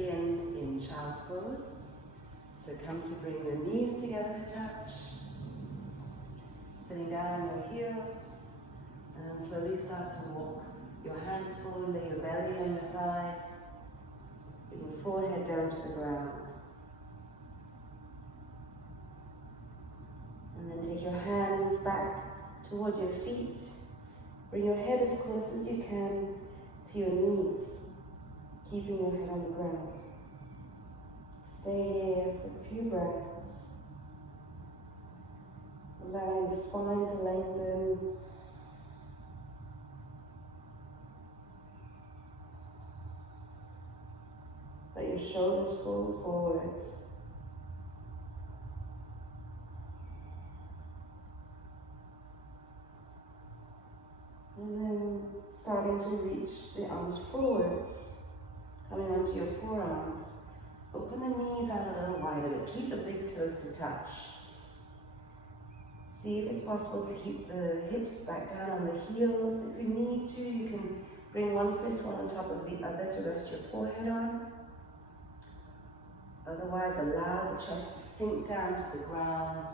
begin in child's pose. So come to bring the knees together to touch. Sitting down on your heels. And then slowly start to walk your hands forward, lay your belly on your thighs. Bring your forehead down to the ground. And then take your hands back towards your feet. Bring your head as close as you can to your knees, keeping your head on the ground. Stay here for a few breaths, allowing the spine to lengthen. Let your shoulders fall forwards. And then starting to reach the arms forwards, coming onto your forearms. Open the knees out a little wider, but keep the big toes to touch. See if it's possible to keep the hips back down on the heels. If you need to, you can bring one fist one on top of the other to rest your forehead on. Otherwise, allow the chest to sink down to the ground,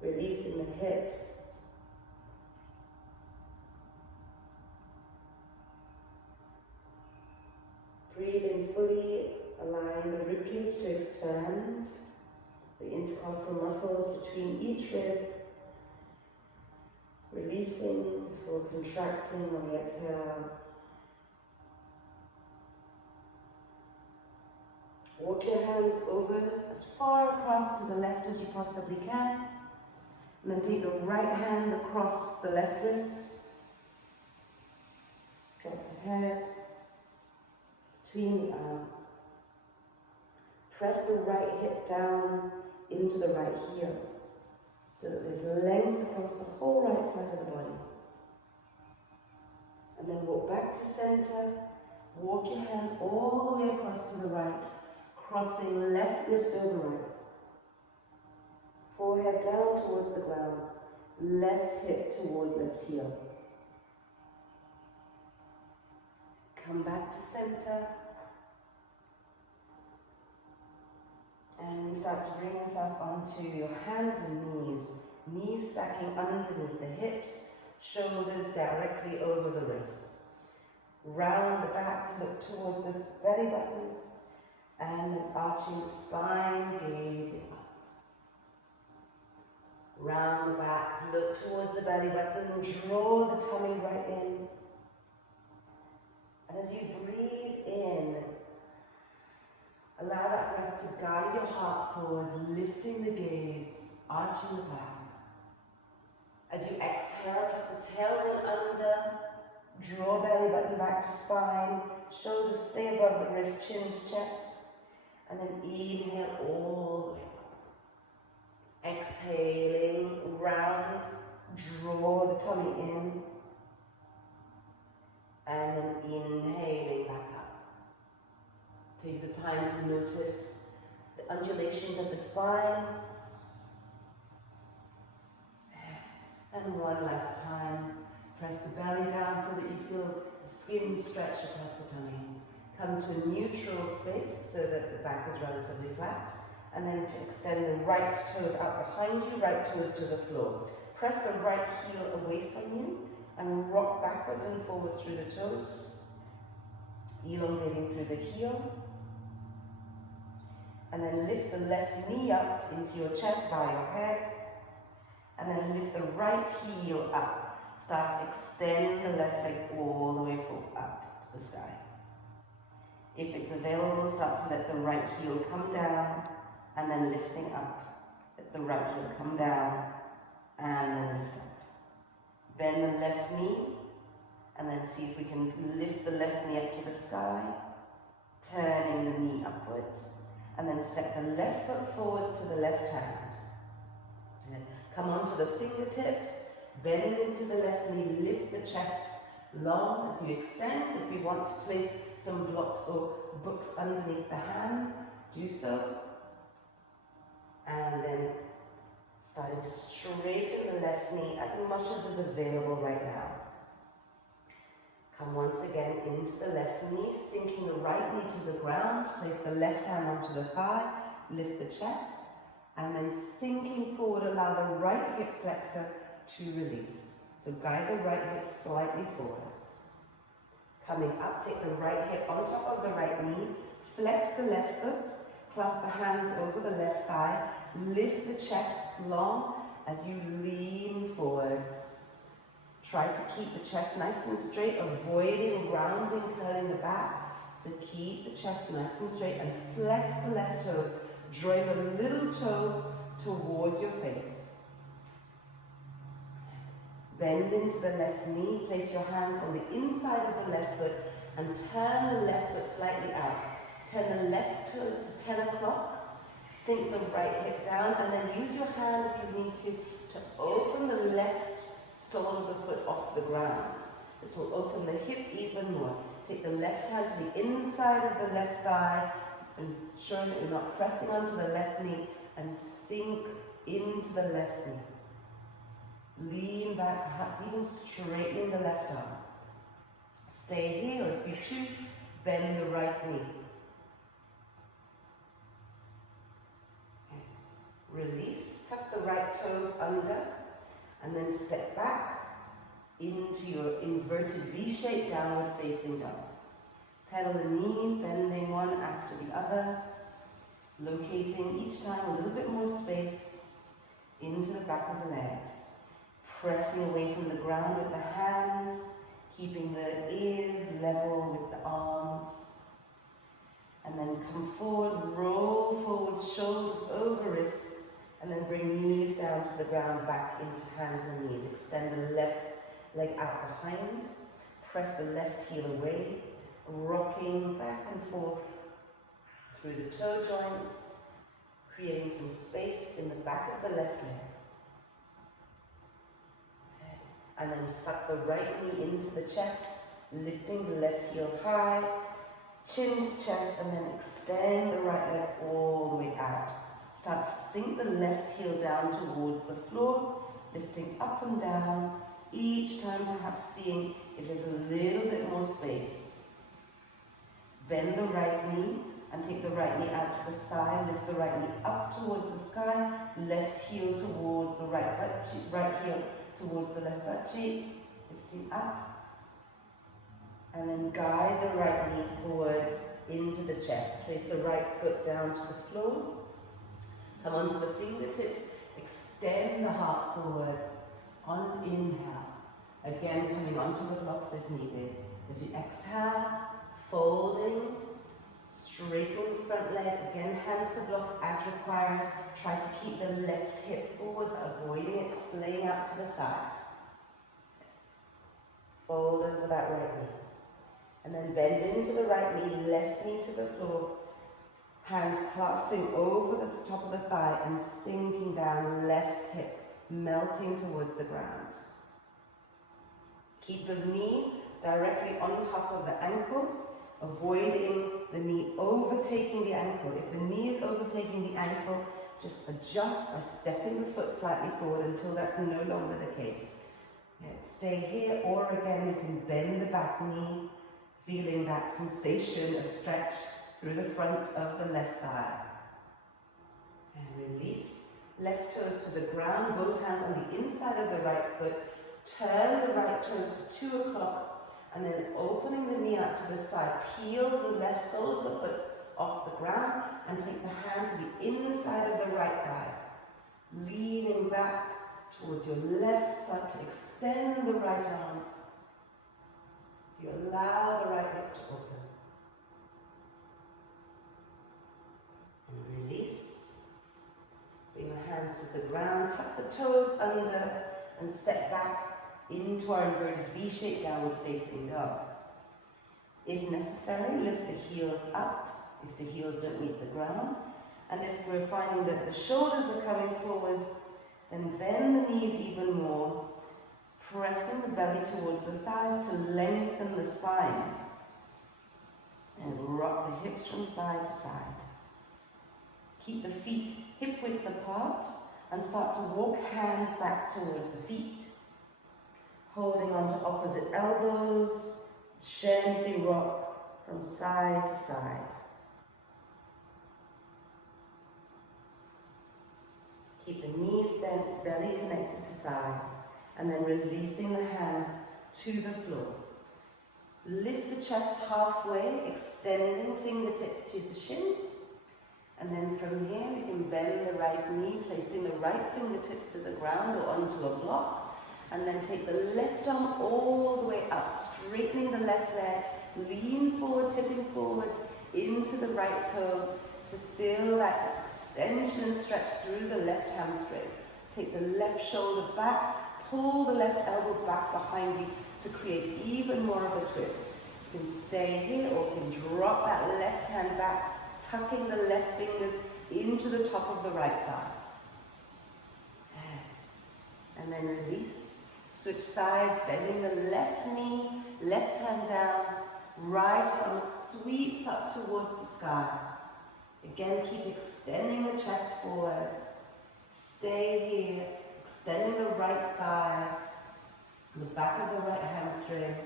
releasing the hips. Breathe in fully, allowing the ribcage to expand, the intercostal muscles between each rib, releasing before contracting on the exhale. Walk your hands over as far across to the left as you possibly can, and then take the right hand across the left wrist. Drop the head between the arms. Press the right hip down into the right heel so that there's length across the whole right side of the body. And then walk back to center. Walk your hands all the way across to the right, crossing left wrist over right. Forehead down towards the ground. Left hip towards left heel. Come back to center. And start to bring yourself onto your hands and knees. Knees stacking underneath the hips, shoulders directly over the wrists. Round the back, look towards the belly button, and then arching the spine, gazing up. Round the back, look towards the belly button, draw the tummy right in. And as you breathe in, allow that breath to guide your heart forward, lifting the gaze, arching the back. As you exhale, tuck the tailbone under, draw belly button back to spine, shoulders stay above the wrist, chin to chest, and then inhale all the way up. Exhaling, round, draw the tummy in, and then inhaling back up. Take the time to notice the undulations of the spine. And one last time, press the belly down so that you feel the skin stretch across the tummy. Come to a neutral space so that the back is relatively flat. And then to extend the right toes out behind you, right toes to the floor. Press the right heel away from you and rock backwards and forwards through the toes, elongating through the heel. And then lift the left knee up into your chest by your head. And then lift the right heel up. Start to extend the left leg all the way up to the sky. If it's available, start to let the right heel come down and then lifting up. Let the right heel come down and then lift up. Bend the left knee and then see if we can lift the left knee up to the sky, turning the knee upwards. And then step the left foot forwards to the left hand. Come onto the fingertips, bend into the left knee, lift the chest long as you extend. If you want to place some blocks or books underneath the hand, do so. And then starting to straighten the left knee as much as is available right now. Come once again into the left knee, sinking the right knee to the ground, place the left hand onto the thigh, lift the chest, and then sinking forward, allow the right hip flexor to release. So guide the right hip slightly forwards. Coming up, take the right hip on top of the right knee, flex the left foot, clasp the hands over the left thigh, lift the chest long as you lean forwards. Try to keep the chest nice and straight, avoiding rounding, curling the back. So keep the chest nice and straight and flex the left toes. Draw the little toe towards your face. Bend into the left knee, place your hands on the inside of the left foot and turn the left foot slightly out. Turn the left toes to 10 o'clock, sink the right hip down, and then use your hand if you need to open the left sole of the foot off the ground. This will open the hip even more. Take the left hand to the inside of the left thigh, ensuring that you're not pressing onto the left knee, and sink into the left knee. Lean back, perhaps even straightening the left arm. Stay here, or if you choose, bend the right knee. Release, tuck the right toes under, and then step back into your inverted V-shape downward facing dog. Pedal the knees, bending one after the other, locating each time a little bit more space into the back of the legs. Pressing away from the ground with the hands, keeping the ears level with the arms. And then come forward, roll forward, shoulders over wrists, and then bring knees down to the ground, back into hands and knees. Extend the left leg out behind, press the left heel away, rocking back and forth through the toe joints, creating some space in the back of the left leg. And then suck the right knee into the chest, lifting the left heel high, chin to chest, and then extend the right leg all the way out. Start to sink the left heel down towards the floor, lifting up and down, each time perhaps seeing if there's a little bit more space. Bend the right knee and take the right knee out to the side, lift the right knee up towards the sky, left heel towards the right butt cheek, right heel towards the left butt cheek, lifting up, and then guide the right knee forwards into the chest. Place the right foot down to the floor, come onto the fingertips, extend the heart forwards on inhale. Again, coming onto the blocks if needed. As you exhale, folding, straightening the front leg, again hands to blocks as required. Try to keep the left hip forwards, avoiding it splaying out to the side. Fold over that right knee. And then bend into the right knee, left knee to the floor. Hands clasping over the top of the thigh and sinking down, left hip melting towards the ground. Keep the knee directly on top of the ankle, avoiding the knee overtaking the ankle. If the knee is overtaking the ankle, just adjust by stepping the foot slightly forward until that's no longer the case. Stay here, or again, you can bend the back knee, feeling that sensation of stretch through the front of the left thigh. And release, left toes to the ground, both hands on the inside of the right foot. Turn the right toes to 2 o'clock, and then opening the knee out to the side. Peel the left sole of the foot off the ground and take the hand to the inside of the right thigh. Leaning back towards your left side to extend the right arm. So you allow the right hip to open. And release. Bring the hands to the ground, tuck the toes under, and step back into our inverted V-shape downward facing dog. If necessary, lift the heels up if the heels don't meet the ground. And if we're finding that the shoulders are coming forwards, then bend the knees even more, pressing the belly towards the thighs to lengthen the spine. And rock the hips from side to side. Keep the feet hip width apart and start to walk hands back towards the feet. Holding on to opposite elbows, Gently rock from side to side. Keep the knees bent, belly connected to thighs, and then releasing the hands to the floor. Lift the chest halfway, extending fingertips to the shins. And then from here, we can bend the right knee, placing the right fingertips to the ground or onto a block. And then take the left arm all the way up, straightening the left leg. Lean forward, tipping forward into the right toes to feel that extension and stretch through the left hamstring. Take the left shoulder back, pull the left elbow back behind you to create even more of a twist. You can stay here or you can drop that left hand back, tucking the left fingers into the top of the right thigh. And then release. Switch sides, bending the left knee, left hand down, right arm sweeps up towards the sky. Again, keep extending the chest forwards. Stay here, extending the right thigh, the back of the right hamstring.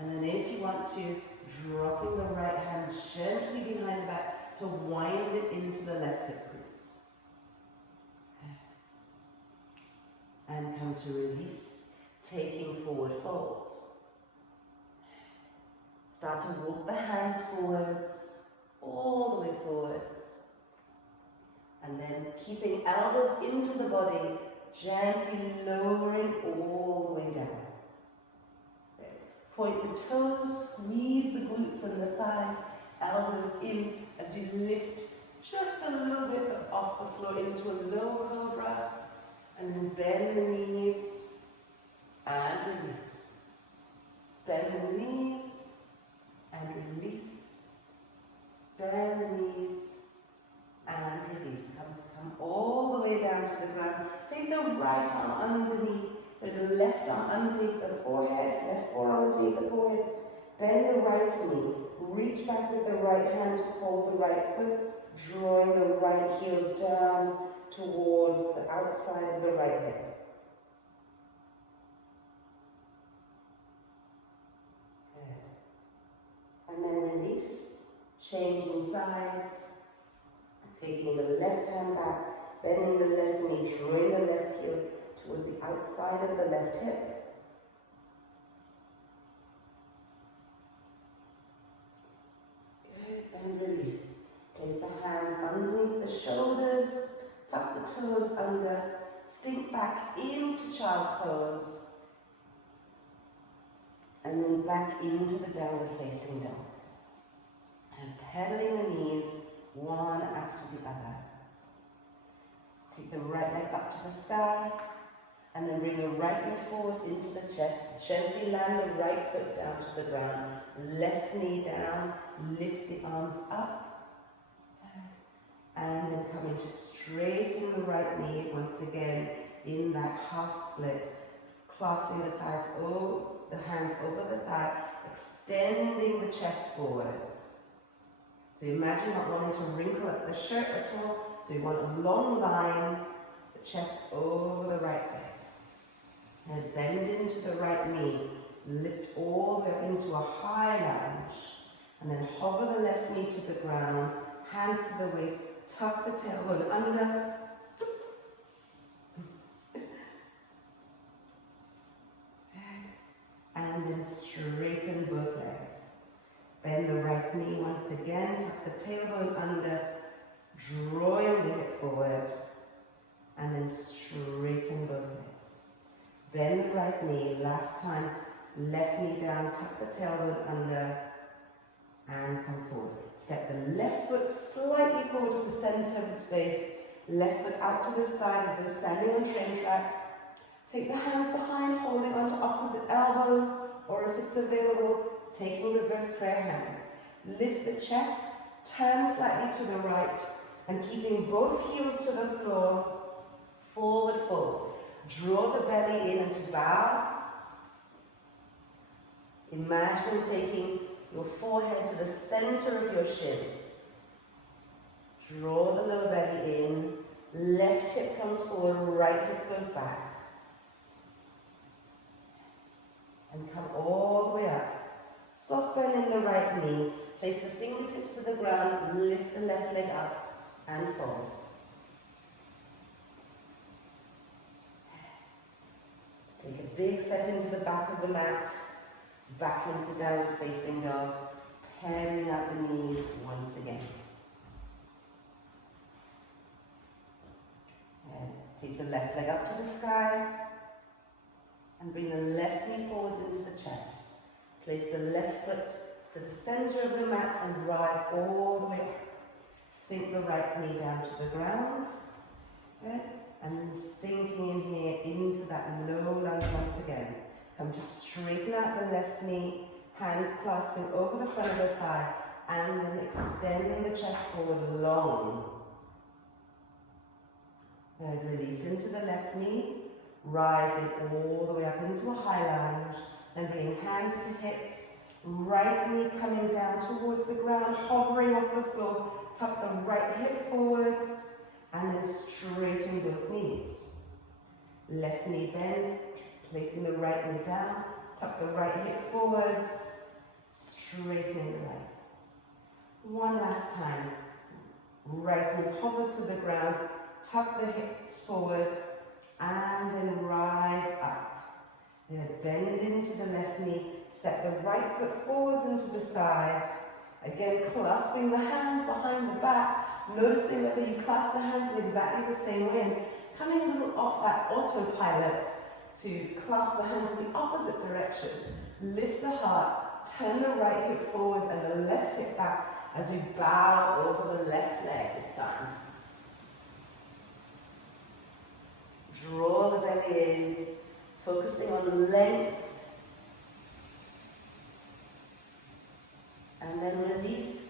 And then if you want to, dropping the right hand gently behind the back to wind it into the left hip crease. And come to release, taking forward fold. Start to walk the hands forwards, all the way forwards. And then keeping elbows into the body, gently lowering all the way down. Point the toes, squeeze the glutes and the thighs, elbows in as you lift just a little bit off the floor into a low cobra. And then bend the knees and release. Bend the knees and release. Bend the knees and release. Come all the way down to the ground. Take the right arm underneath, the left arm underneath the forehead, left forearm underneath the forehead. Bend the right knee. Reach back with the right hand to hold the right foot, drawing the right heel down towards the outside of the right hip. Good. And then release, changing sides, taking the left hand back, bending the left knee, drawing the left heel towards the outside of the left hip. Good, and release. Place the hands underneath the shoulders, tuck the toes under, sink back into child's pose, and then back into the downward facing dog. And pedaling the knees one after the other. Take the right leg up to the sky, and then bring the right knee forwards into the chest. Gently land the right foot down to the ground. Left knee down, lift the arms up. And then coming to straighten the right knee once again in that half split. Clasping the thighs, the hands over the thigh, extending the chest forwards. So imagine not wanting to wrinkle up the shirt at all. So you want a long line, the chest over the right leg. And bend into the right knee. Lift all the way into a high lunge. And then hover the left knee to the ground, hands to the waist. Tuck the tailbone under. And then straighten both legs. Bend the right knee once again, tuck the tailbone under, drawing the hip forward, and then straighten both legs. Bend the right knee, last time, left knee down, tuck the tailbone under, and come forward. Step the left foot slightly forward to the center of the space. Left foot out to the side as though standing on train tracks. Take the hands behind, holding onto opposite elbows, or if it's available, taking reverse prayer hands. Lift the chest, turn slightly to the right, and keeping both heels to the floor, forward fold. Draw the belly in as you bow. Imagine taking your forehead to the center of your shins. Draw the lower belly in. Left hip comes forward, right hip goes back. And come all the way up. Soft bend in the right knee. Place the fingertips to the ground, lift the left leg up and fold. Let's take a big step into the back of the mat, back into downward facing dog, pedaling up the knees once again. And take the left leg up to the sky and bring the left knee forwards into the chest. Place the left foot to the center of the mat and rise all the way up. Sink the right knee down to the ground. Good. And then sinking in here into that low lunge once again. Come just straighten out the left knee, hands clasping over the front of the thigh, and then extending the chest forward long. Good. Release into the left knee, rising all the way up into a high lunge, then bringing hands to hips, right knee coming down towards the ground, hovering off the floor, tuck the right hip forwards, and then straighten both knees. Left knee bends, placing the right knee down, tuck the right hip forwards, straightening the legs. One last time. Right knee hovers to the ground, tuck the hips forwards, and then rise up. Then bend into the left knee, step the right foot forwards into the side. Again, clasping the hands behind the back, noticing whether you clasp the hands in exactly the same way, and coming a little off that autopilot to clasp the hands in the opposite direction. Lift the heart, turn the right hip forwards and the left hip back as we bow over the left leg this time. Draw the belly in, focusing on length, and then release.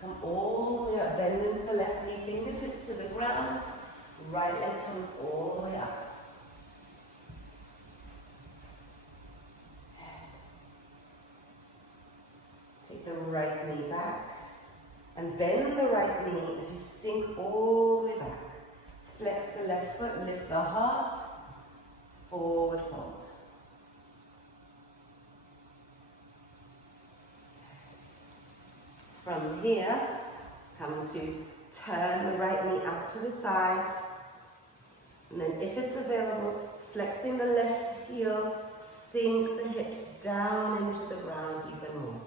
Come all the way up, bend into the left knee, fingertips to the ground, right leg comes all the way up. Take the right knee back, and bend the right knee as you sink all the way back. Flex the left foot, lift the heart, forward fold. From here, come to turn the right knee out to the side, and then if it's available, flexing the left heel, sink the hips down into the ground even more.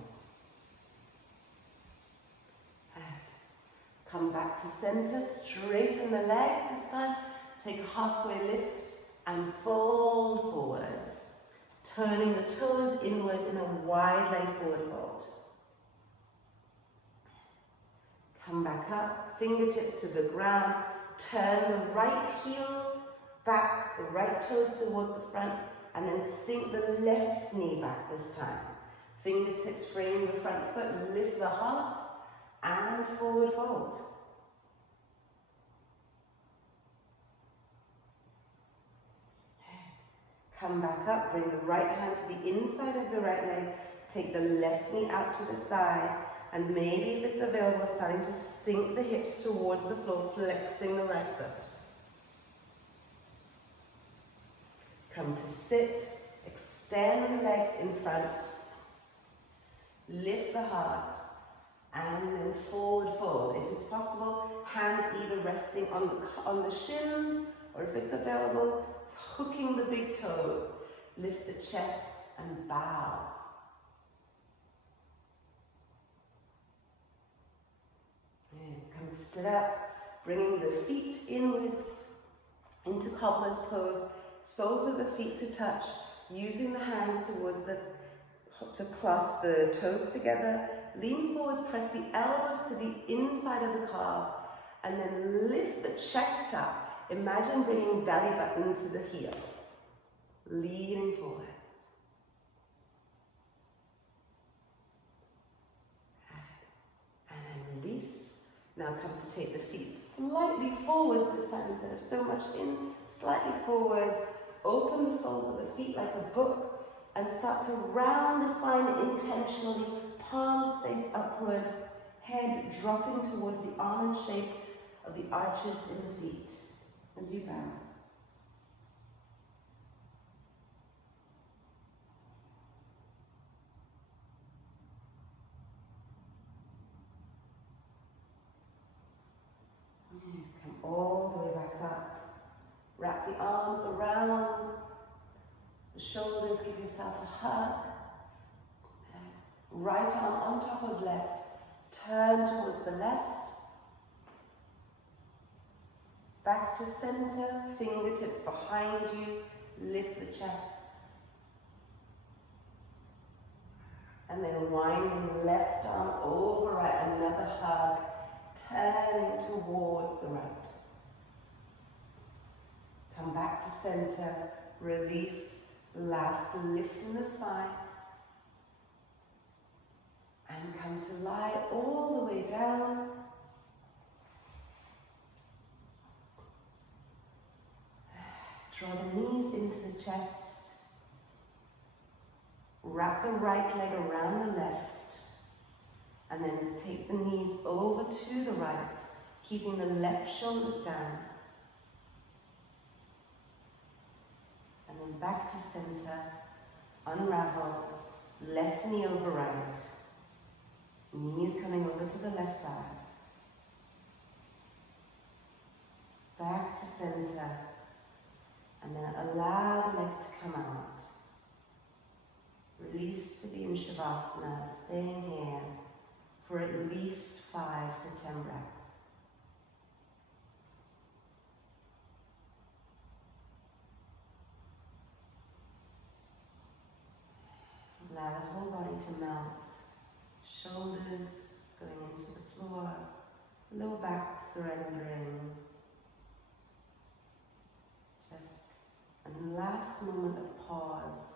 Come back to center, straighten the legs this time, take a halfway lift and fold forwards, turning the toes inwards in a wide leg forward fold. Come back up, fingertips to the ground, turn the right heel back, the right toes towards the front, and then sink the left knee back this time. Fingertips framing the front foot, lift the heart, and forward fold. Come back up, bring the right hand to the inside of the right leg, take the left knee out to the side, and maybe if it's available, starting to sink the hips towards the floor, flexing the right foot. Come to sit, extend the legs in front, lift the heart, and then forward fold. If it's possible, hands either resting on the shins, or if it's available, hooking the big toes. Lift the chest and bow. And come to sit up, bringing the feet inwards into cobbler's pose, soles of the feet to touch, using the hands towards to clasp the toes together. Lean forwards, press the elbows to the inside of the calves, and then lift the chest up. Imagine bringing belly button to the heels, leaning forwards. And then release. Now come to take the feet slightly forwards this time instead of so much in, slightly forwards. Open the soles of the feet like a book and start to round the spine intentionally, palms face upwards, head dropping towards the almond shape of the arches in the feet as you bow. Come all the way back up. Wrap the arms around the shoulders, give yourself a hug. Right arm on top of left, turn towards the left. Back to center, fingertips behind you, lift the chest. And then winding left arm over right, another hug, turning towards the right. Come back to center, release, last lift in the spine. And come to lie all the way down. Draw the knees into the chest. Wrap the right leg around the left. And then take the knees over to the right, keeping the left shoulders down. And then back to center. Unravel. Left knee over right. Knees coming over to the left side. Back to center. And then allow the legs to come out. Release to be in Shavasana, staying here for at least 5 to 10 breaths. Allow the whole body to melt. Shoulders going into the floor, lower back surrendering. Just a last moment of pause.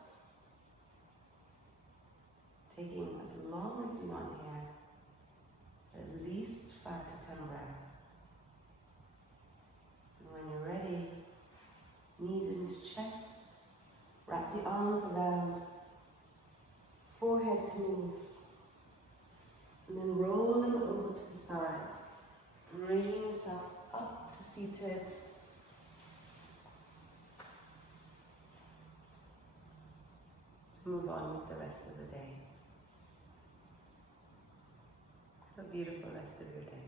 Taking as long as you want here, at least 5 to 10 breaths. And when you're ready, knees into chest, wrap the arms around, forehead to knees. And then rolling over to the side, bringing yourself up to seated. Let's move on with the rest of the day. Have a beautiful rest of your day.